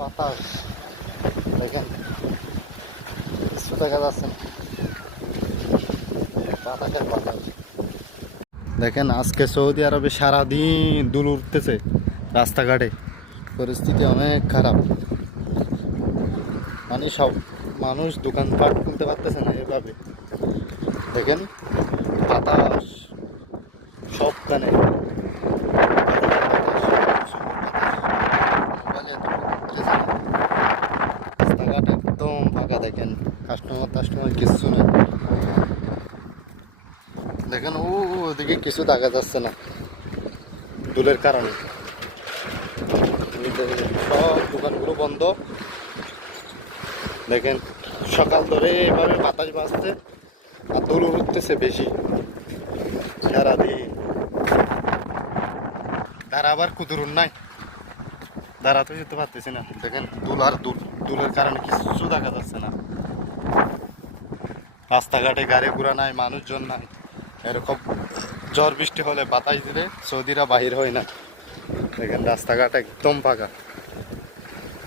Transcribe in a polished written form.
বাতাস দেখেন, কিছু দেখা যাচ্ছে না, বাতাসের বাতাস। দেখেন আজকে সৌদি আরবে সারাদিন দুল উঠতেছে রাস্তাঘাটে, পরিস্থিতি অনেক খারাপ। মানে সব মানুষ দোকানপাট খুলতে পারতেছে না এভাবে। দেখেন বাতাস সবখানে, রাস্তাঘাট একদম ফাঁকা। দেখেন কাস্টমার টাস্টমার কিচ্ছু নেই। দেখেন ওদিকে কিছু দেখা যাচ্ছে না দুলের কারণে। সব দোকানগুলো বন্ধ। দেখেন সকাল ধরে এভাবে বাতাস বাজছে আর দুল উঠতেছে বেশি সারাদিন। দাঁড়াবার কুদুরুন নাই, দাঁড়াতে যেতে পারতেছি না। দেখেন দুল আর দুল, দুলের কারণে কিছু দেখা যাচ্ছে না। রাস্তাঘাটে গাড়ি ঘোড়া নাই, মানুষজন নাই। এরকম ঝড় বৃষ্টি হলে বাতাস দিলে সৌদিরা বাহির হয় না। দেখেন রাস্তাঘাট একদম ফাঁকা।